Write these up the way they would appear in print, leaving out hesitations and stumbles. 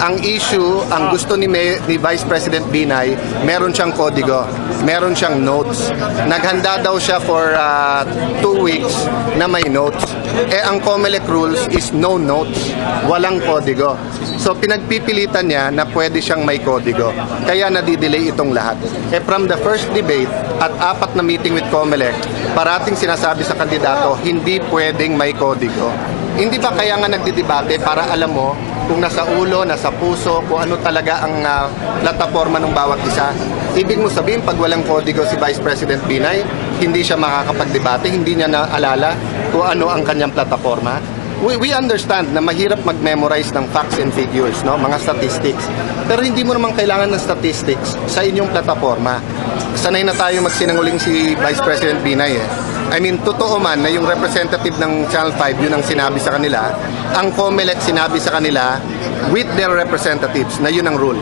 Ang issue, ang gusto ni Vice President Binay, meron siyang kodigo, meron siyang notes. Naghanda daw siya for 2 weeks na may notes. Ang COMELEC rules is no notes, walang kodigo. So pinagpipilitan niya na pwede siyang may kodigo. Kaya nadidelay itong lahat. From the first debate at 4 na meeting with COMELEC, parating sinasabi sa kandidato, hindi pwedeng may kodigo. Hindi ba kaya nga nagdidebate para alam mo kung nasa ulo, nasa puso, kung ano talaga ang plataforma ng bawat isa? Ibig mo sabihin, pag walang kodigo si Vice President Binay, hindi siya makakapagdebate, hindi niya naalala kung ano ang kanyang plataforma. We understand na mahirap mag-memorize ng facts and figures, no? Mga statistics. Pero hindi mo naman kailangan ng statistics sa inyong plataforma. Sanay na tayo magsinungaling si Vice President Binay eh. I mean, totoo man na yung representative ng Channel 5 yun ang sinabi sa kanila, ang COMELEC sinabi sa kanila with their representatives na yun ang rule.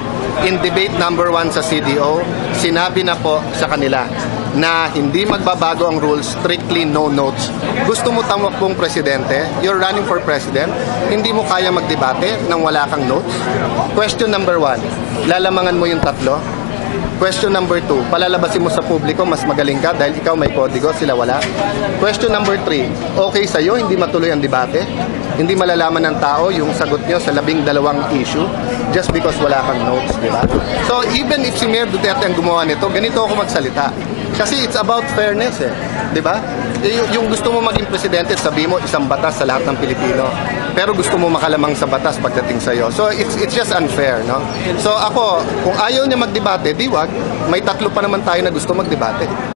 In debate number 1 sa CDO, sinabi na po sa kanila na hindi magbabago ang rules, strictly no notes. Gusto mo tamakbong presidente, you're running for president, hindi mo kaya magdebate nang wala kang notes? Question number 1, lalamangan mo yung 3? Question number 2, palalabasin mo sa publiko, mas magaling ka dahil ikaw may kodigo, sila wala. Question number 3, okay sa'yo, hindi matuloy ang debate? Hindi malalaman ng tao yung sagot nyo sa 12 issue just because wala kang notes, di ba? So even if si Mayor Duterte ang gumawa nito, ganito ako magsalita. Kasi it's about fairness eh, di ba? Yung gusto mo maging presidente, sabi mo isang batas sa lahat ng Pilipino. Pero gusto mo makalamang sa batas pagdating sa'yo. So it's just unfair, no? So ako, kung ayaw niya magdebate, di wag. May 3 pa naman tayo na gusto magdebate.